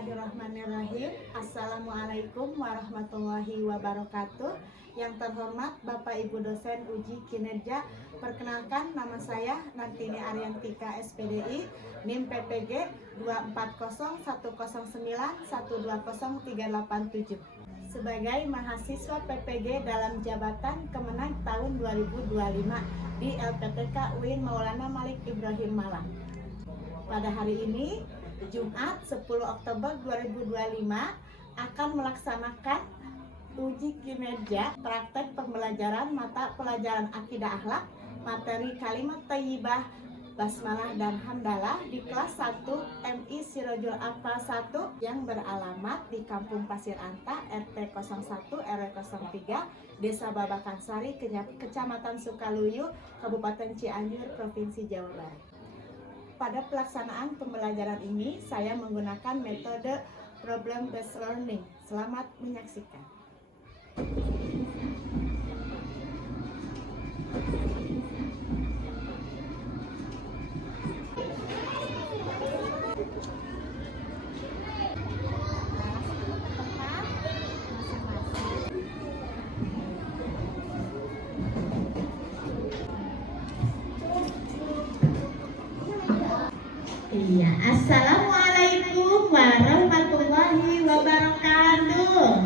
Bismillahirrahmanirrahim. Assalamualaikum warahmatullahi wabarakatuh. Yang terhormat Bapak Ibu dosen uji kinerja, perkenalkan nama saya Nantini Ariantika SPDI, NIM PPG 24010912037. Sebagai mahasiswa PPG dalam jabatan Kemenag tahun 2025 di LPTK UIN Maulana Malik Ibrahim Malang. Pada hari ini, Jumat 10 Oktober 2025 akan melaksanakan uji kinerja praktek pembelajaran mata pelajaran akidah akhlak, materi kalimat thayyibah, basmalah dan hamdalah di kelas 1 MI Sirojul Afa 1 yang beralamat di Kampung Pasir Anta, RT 01 RW 03, Desa Babakan Sari, Kecamatan Sukaluyu, Kabupaten Cianjur, Provinsi Jawa Barat. Pada pelaksanaan pembelajaran ini, saya menggunakan metode problem based learning. Selamat menyaksikan. Iya, assalamualaikum warahmatullahi wabarakatuh.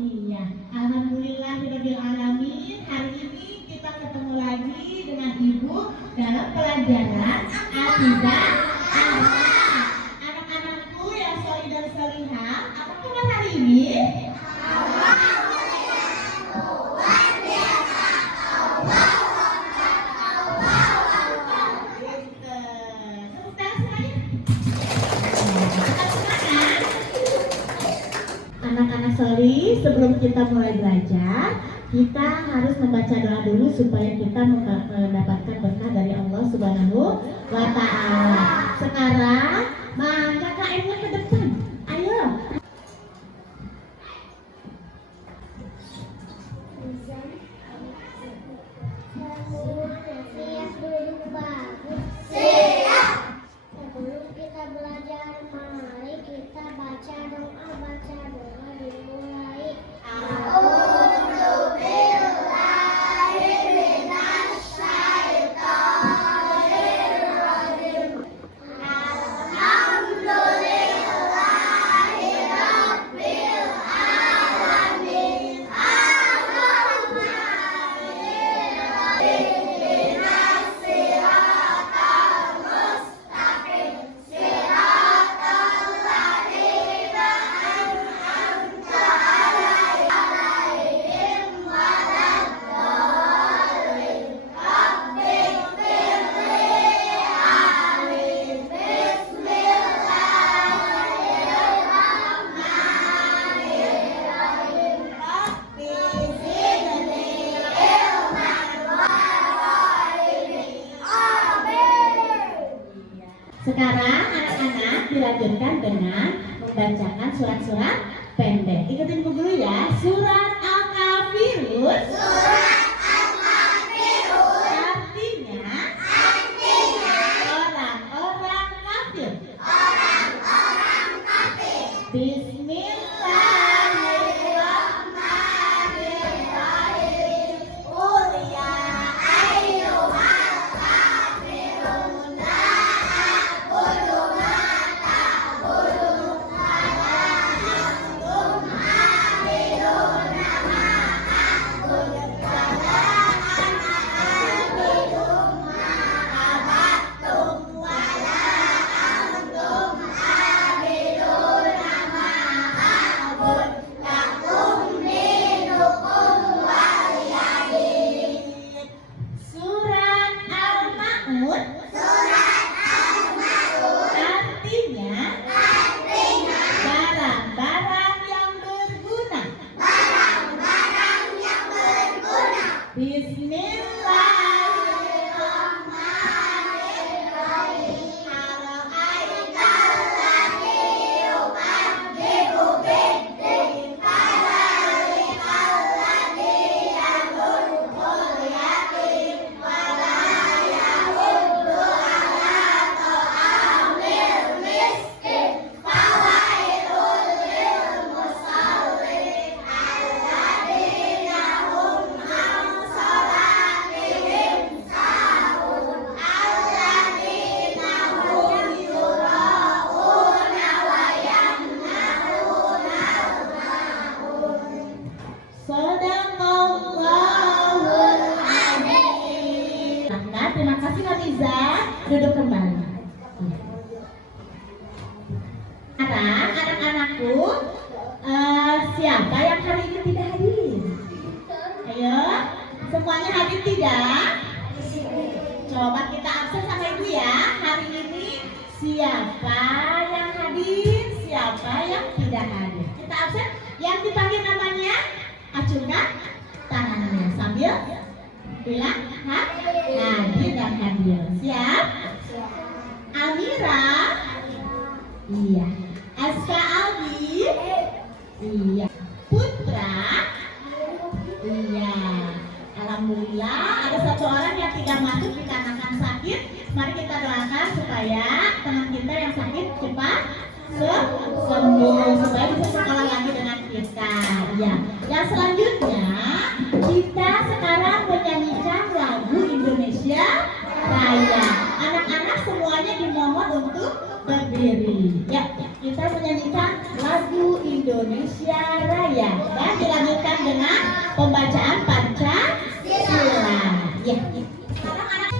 Iya, alhamdulillahirabbil alamin. Hari ini kita ketemu lagi dengan Ibu dalam pelajaran akidah akhlak. Anak-anakku yang solih dan solihah, apa tema hari ini? Anak-anak solih, sebelum kita mulai belajar, kita harus membaca doa dulu supaya kita mendapatkan berkah dari Allah Subhanahu wa Ta'ala. Sekarang, maka KM-nya ke depan. Ayo. Sebelum kita belajar, mari kita baca doa dimulai. Sekarang anak-anak dilanjutkan dengan membacakan surat-surat pendek. Ikutin Bu Guru ya. Surat Al-Kafirun. Artinya orang-orang kafir. Bismillahirrahmanirrahim. Qul ya ayyuhal kafirun la a'budu ma ta'budun wa la antum 'abiduna ma a'budu wa terima kasih Namiza. Duduk kembali. Sekarang anak-anakku, siapa yang hari ini tidak hadir? Ayo, semuanya hadir tidak? Coba kita absen sama ibu ya. Hari ini siapa yang hadir, siapa yang tidak hadir? Kita absen. Yang dipanggil namanya, acungkan tangannya sambil bilang hadir dan hadir. Siap? Amira? Iya. Aska Aldi? Iya. Putra? Iya. Alhamdulillah ada satu orang yang tidak masuk dikarenakan sakit. Mari kita doakan supaya teman kita yang sakit cepat sembuh supaya bisa sekolah lagi dengan kita. Ya. Yang selanjutnya kita sekarang menyanyikan lagu Indonesia Raya. Anak-anak semuanya dimohon untuk berdiri. Ya, kita menyanyikan lagu Indonesia Raya dan dilanjutkan dengan pembacaan Pancasila. Ya. Sekarang anak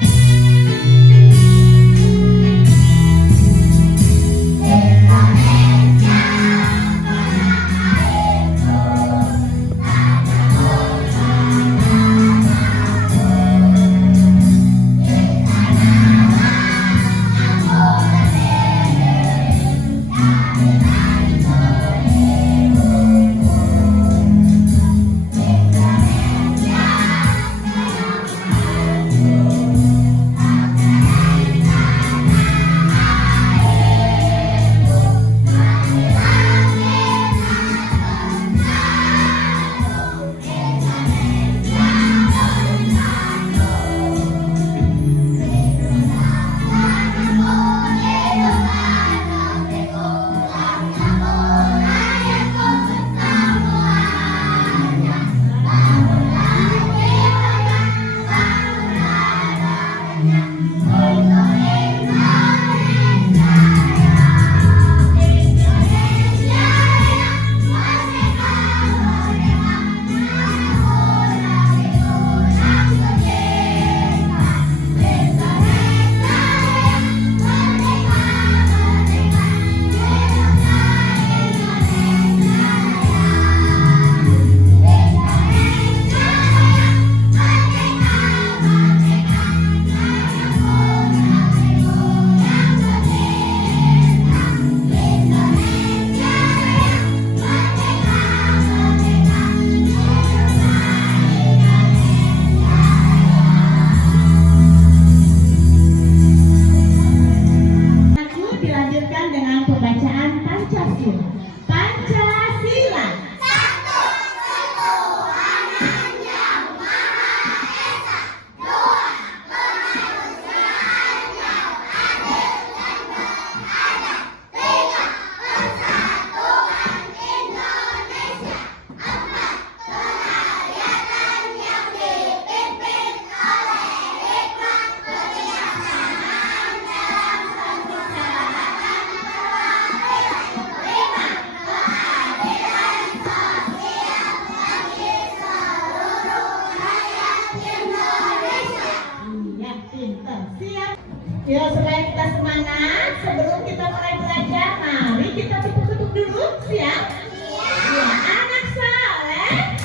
ya, supaya kita semangat sebelum kita mulai belajar, mari kita tepuk-tepuk dulu, siap? Ya, anak saleh,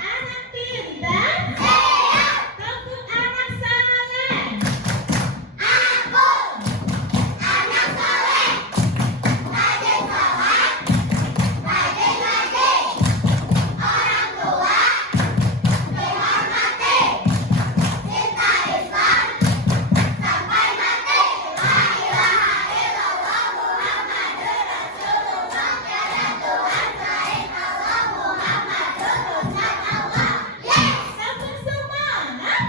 anak pintar, tepuk anak saleh. Aku, anak saleh, rajin sholat, rajin ngaji, orang tua dihormati, cinta Islam sampai mati. La ilaha illallah Muhammadur Rasulullah. Tiada Tuhan selain Allah, Muhammadur Rasulullah. Yes, tepuk semangat.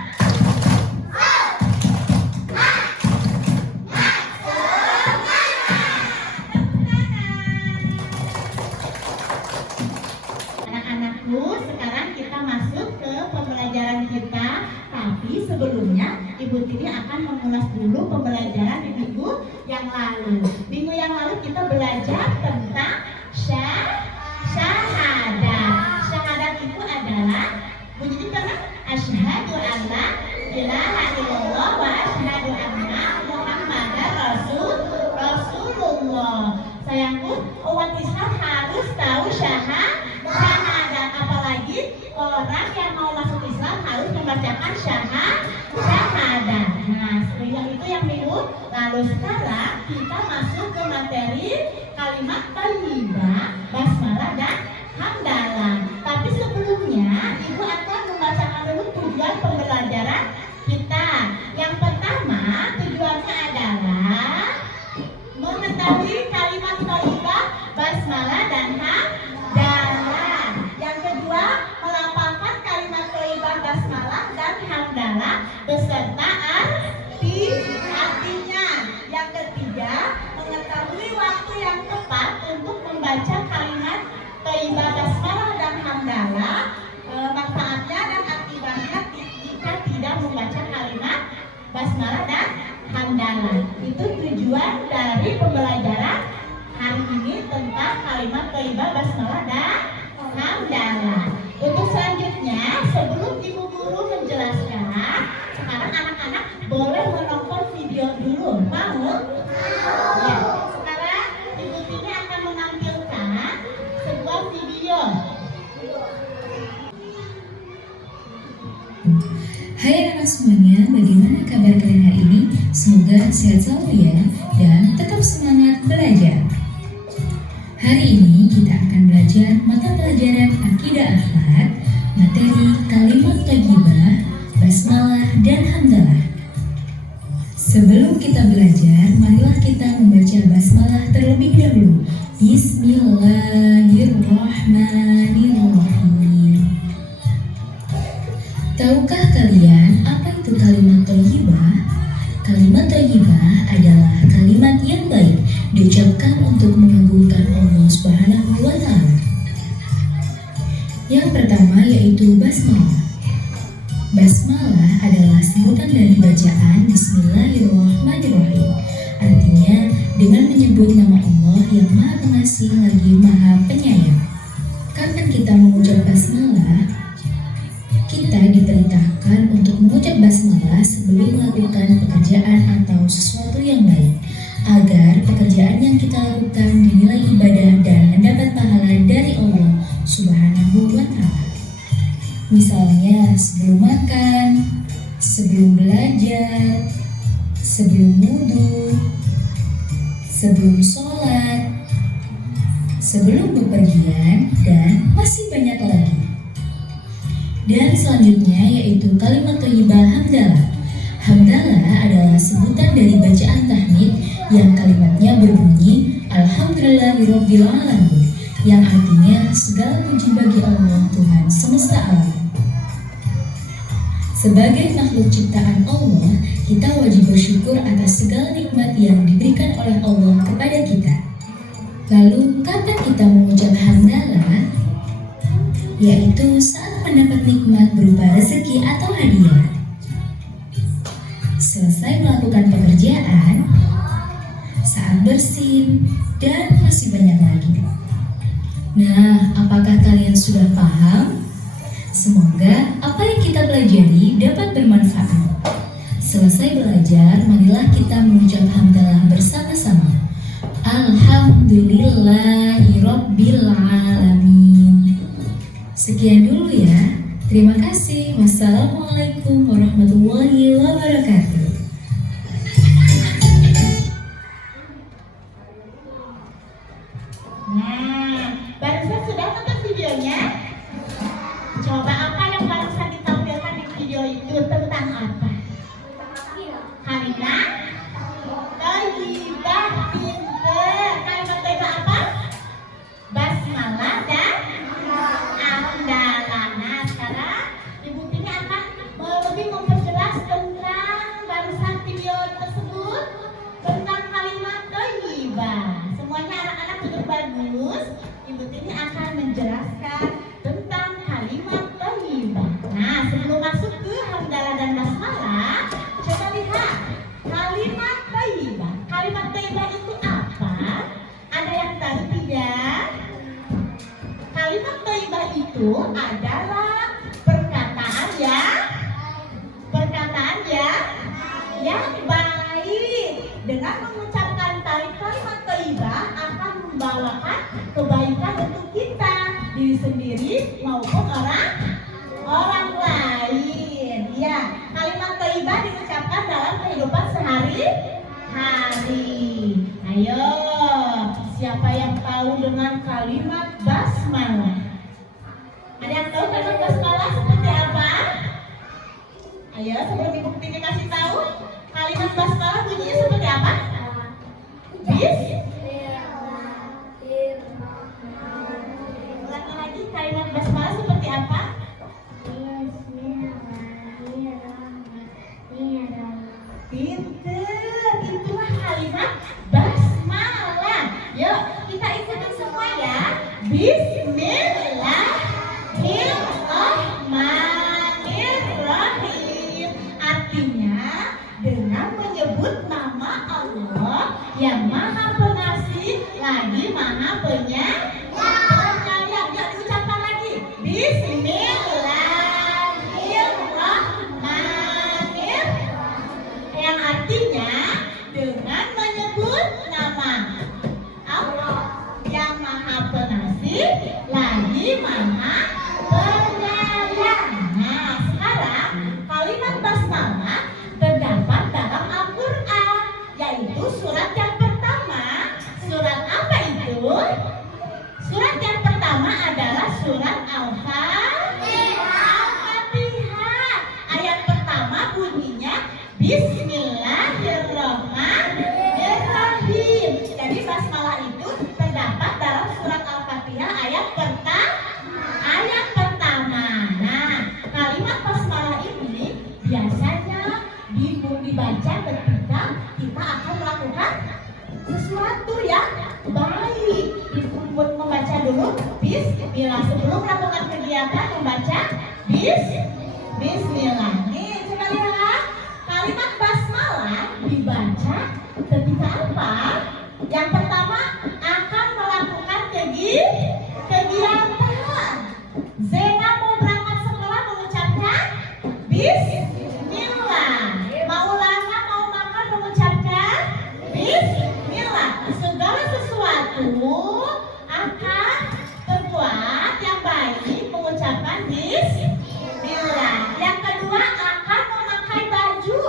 Anak-anakku, sekarang kita masuk ke pembelajaran kita. Tapi sebelumnya, Ibu Tini akan mengulas dulu pembelajaran di minggu yang lalu. Minggu yang lalu kita belajar tentang syahadat. Syahadat itu adalah bunyinya kan? Asyhadu an la ilaha illallah Lalu sekarang kita masuk ke materi kalimat thayyibah, basmalah dan hamdalah. Tapi sebelumnya Ibu akan membacakan dulu tujuan pembelajaran kita. Yang pertama, tujuannya adalah mengetahui kalimat thayyibah, basmalah dan hamdalah. Yang kedua, melafalkan kalimat thayyibah, basmalah dan hamdalah beserta artinya. Yang ketiga, mengetahui waktu yang tepat untuk membaca kalimat thayyibah, basmalah dan hamdalah, manfaatnya dan akibatnya jika tidak membaca kalimat basmalah dan hamdalah. Itu tujuan dari pembelajaran hari ini tentang kalimat thayyibah, basmalah dan hamdalah. Untuk selanjutnya, sebelum Ibu Guru menjelaskan, sekarang anak-anak boleh menonton video dulu. Mau? Ya. Sekarang Ibu Tini akan menampilkan sebuah video. Hai anak semuanya, bagaimana kabar kalian hari ini? Semoga sehat selalu ya, dan tetap semangat belajar. Hari ini kita akan belajar mata pelajaran Akidah Akhlak, materi kalimat thayyibah, basmalah dan hamdalah. Sebelum kita belajar, marilah kita membaca basmalah terlebih dahulu. Bismillahirrahmanirrahim. Tahukah kalian apa itu kalimat thayyibah? Kalimat thayyibah adalah kalimat yang baik diucapkan untuk mengagungkan Allah Subhanahu wa Ta'ala. Yang pertama yaitu basmalah. Basmalah adalah sebutan dari bacaan Bismillahirrahmanirrahim. Artinya dengan menyebut nama Allah yang Maha Pengasih lagi Maha Penyayang. Kapan kita mengucap basmalah? Kita diperintahkan untuk mengucap basmalah sebelum melakukan pekerjaan atau sesuatu yang baik, agar pekerjaan yang kita lakukan dinilai ibadah dan mendapat pahala dari Allah Subhanahu wa Ta'ala. Misalnya sebelum makan, sebelum belajar, sebelum wudhu, sebelum sholat, sebelum bepergian, dan masih banyak lagi. Dan selanjutnya yaitu kalimat thayyibah hamdalah. Hamdalah adalah sebutan dari bacaan tahmid yang kalimatnya berbunyi Alhamdulillahirabbil alamin, yang artinya segala puji bagi Allah Tuhan semesta alam. Sebagai makhluk ciptaan Allah, kita wajib bersyukur atas segala nikmat yang diberikan oleh Allah kepada kita. Lalu kapan kita mengucap hamdalah? Yaitu saat mendapat nikmat berupa rezeki atau hadiah. Selesai melakukan pekerjaan, saat bersin, dan masih banyak lagi. Nah, apakah kalian sudah paham? Semoga apa yang kita pelajari dapat bermanfaat. Selesai belajar, marilah kita mengucap hamdalah bersama-sama. Alhamdulillahirabbil alamin. Sekian dulu ya. Terima kasih. Wassalamualaikum warahmatullahi wabarakatuh. Nah, barusan sudah nonton videonya? Coba apa yang barusan ditampilkan di video itu tentang apa? Kalimat thayyibah, pinter. Kalimat thayyibah apa? Basmalah dan hamdalah. Nah, sekarang Ibu Tini akan lebih memperjelas tentang barusan video tersebut, tentang kalimat thayyibah. Semuanya anak-anak duduk bagus. Ibu Tini akan menjelaskan tentang kalimat thayyibah. Nah, sebelum masuk ke hamdalah dan basmalah, coba lihat kalimat thayyibah. Kalimat thayyibah itu apa? Ada yang tahu tidak? Kalimat thayyibah itu adalah perkataan yang baik. Dengan mengucapkan kalimat thayyibah akan membawakan kebaikan untuk kita, diri sendiri maupun orang lain. Ya, kalimat thayyibah diucapkan dalam kehidupan hari. Ayo, siapa yang tahu dengan kalimat basmalah? Ada yang tahu kalimat basmalah seperti apa? Ayo, sebelum Ibu Tini kasih tahu, kalimat basmalah bunyinya seperti apa? Ulang lagi, kalimat basmalah seperti apa? Pinter, itulah kalimat basmalah. Yuk, kita ikutin semua ya. Bismillahirrahmanirrahim. Artinya, dengan menyebut nama Allah yang Maha Pengasih lagi Maha Penyayang. Yuk diucapkan lagi. Bismillahirrahmanirrahim. Yang artinya dengan menyebut nama Allah yang Maha Pengasih lagi Maha Penyayang. Nah, sekarang kalimat basmalah terdapat dalam Al-Quran, yaitu surat yang pertama. Surat apa itu? Surat yang pertama adalah surat Al-Fatihah. Ayat pertama bunyinya Bismillahirrahmanirrahim. Jadi basmalah itu terdapat dalam surat Al-Fatihah ayat pertama. Nah, kalimat basmalah ini biasanya dibaca ketika kita akan melakukan sesuatu yang baik. Membaca dulu Bismillah sebelum melakukan kegiatan, membaca Bismillah. Nih, coba lihat. Kalimat basmalah dibaca ketika apa? Yang pertama akan melakukan kegiatan. Zena mau berangkat sekolah mengucapkan Bismillah. Maulana mau makan mengucapkan Bismillah. Segala sesuatu akan terbuat yang baik mengucapkan Bismillah. Yang kedua akan memakai baju.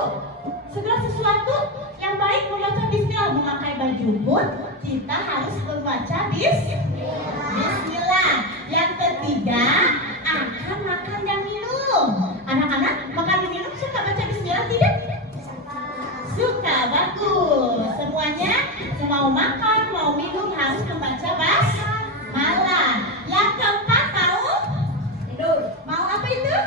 Segala sesuatu yang baik membaca Bismillah. Memakai baju pun kita harus membaca Bismillah. Yang ketiga akan makan dan minum. Anak-anak makan dan minum suka baca Bismillah tidak? Suka, bagus. Semuanya mau makan, mau minum harus membaca basmalah. Yang keempat mau tidur. Mau apa itu?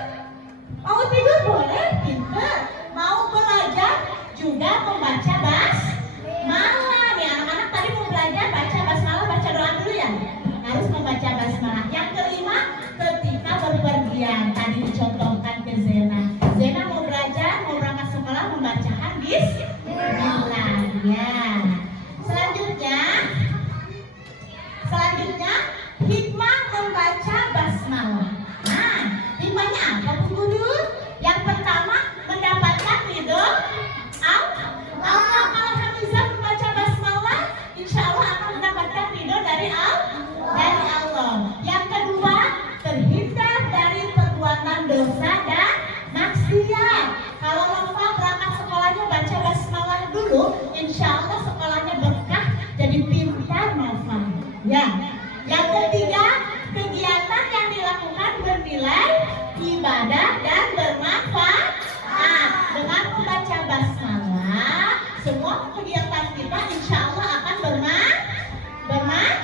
Mau tidur boleh, pinter. Mau belajar juga membaca basmalah. Nih anak-anak tadi mau belajar baca basmalah, baca doa dulu ya. Harus membaca basmalah. Yang kelima ketika berpergian tadi dicontohkan ke Zena. Zena mau belajar, mau berangkat sekolah membacakan Bismillahnya. Selanjutnya hikmah membaca basmalah. Nah, hikmahnya apa Bu Guru? Yang pertama mendapatkan ridho Allah. Kalau Hamizah membaca basmalah, insya Allah akan mendapatkan ridho dari Allah. Yang kedua terhindar dari perbuatan dosa dan maksiat. Kalau Nova berangkat sekolahnya baca basmalah dulu, insya Allah sekolahnya berkah, jadi pintar Nova. Ya. Yang ketiga, kegiatan yang dilakukan bernilai ibadah dan bermanfaat. Dengan membaca basmalah, semua kegiatan kita insya Allah akan bermanfaat.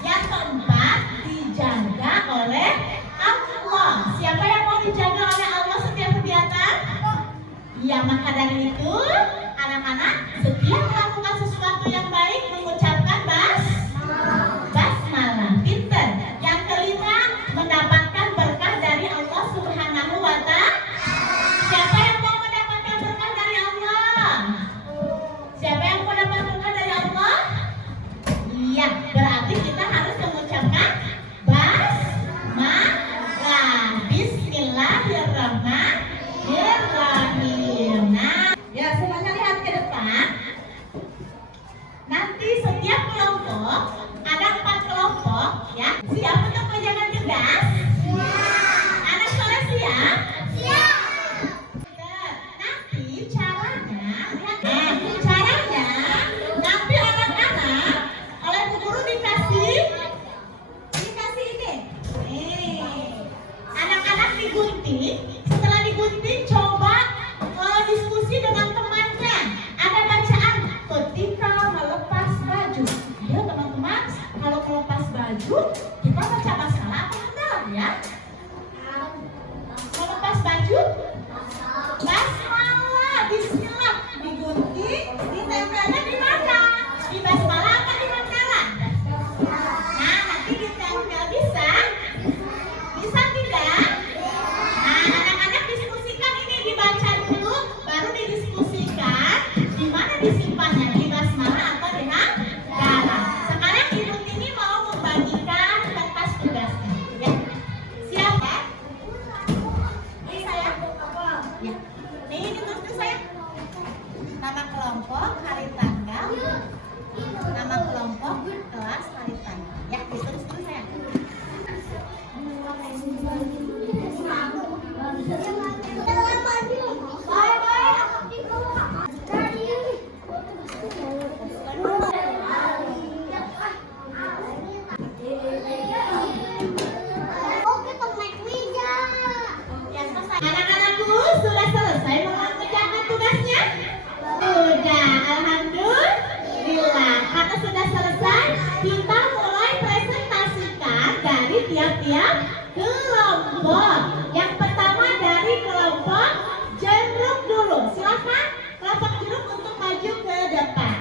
Yang keempat, dijaga oleh Allah. Siapa yang mau dijaga oleh Allah setiap kegiatan? Ya, maka dari itu anak-anak setiap melakukan sesuatu yang baik mengucapkan basmalah. Pinter. Yang kelima mendapatkan berkah dari Allah Subhanahu wa Ta'ala. Siapa yang mau mendapatkan berkah dari Allah? Siapa yang mau dapat berkah dari Allah? Iya, berarti kita harus mengucapkan basmalah. Bismillahirrahmanirrahim. Nah, ya semuanya lihat ke depan. Basmalah, bismillah. Digunting, ditempelnya di mana? Di basmalah apa di mandala? Nah, nanti ditempel bisa? Bisa tidak? Nah, anak-anak diskusikan ini, dibaca dulu, baru didiskusikan di mana disimpannya, di basmalah atau di mandala. Sekarang Ibu Tini mau membagikan kertas tugasnya, ya. Siap ya? Ini saya. Ya. Nih, ini tulis saya. Nama kelompok, hari tanggal. Nama kelompok, kelas, hari tanggal. Ya, ditulis dulu saya. Ya, selesai. Anak-anakku sudah selesai mengerjakan tugasnya? Sudah, alhamdulillah. Karena sudah selesai, kita mulai presentasikan dari tiap-tiap kelompok. Yang pertama dari kelompok jeruk dulu. Silakan kelompok jeruk untuk maju ke depan.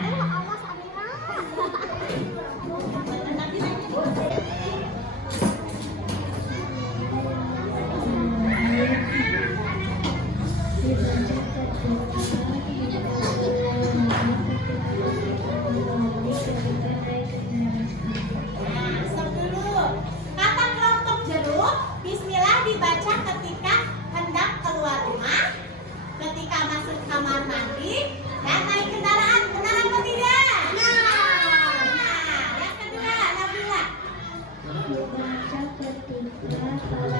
Nah, stop dulu. Kata kelompok jeruk, bismillah dibaca ketika hendak keluar rumah, ketika masuk kamar mandi, dan naik kendaraan. Benar apa tidak? Nah, yang kedua, Nabila. Dibaca ketika pada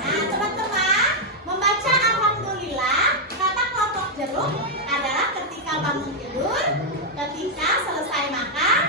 Nah, teman-teman, membaca alhamdulillah, kata kelompok jeruk adalah ketika bangun tidur, ketika selesai makan,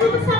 Mari bersama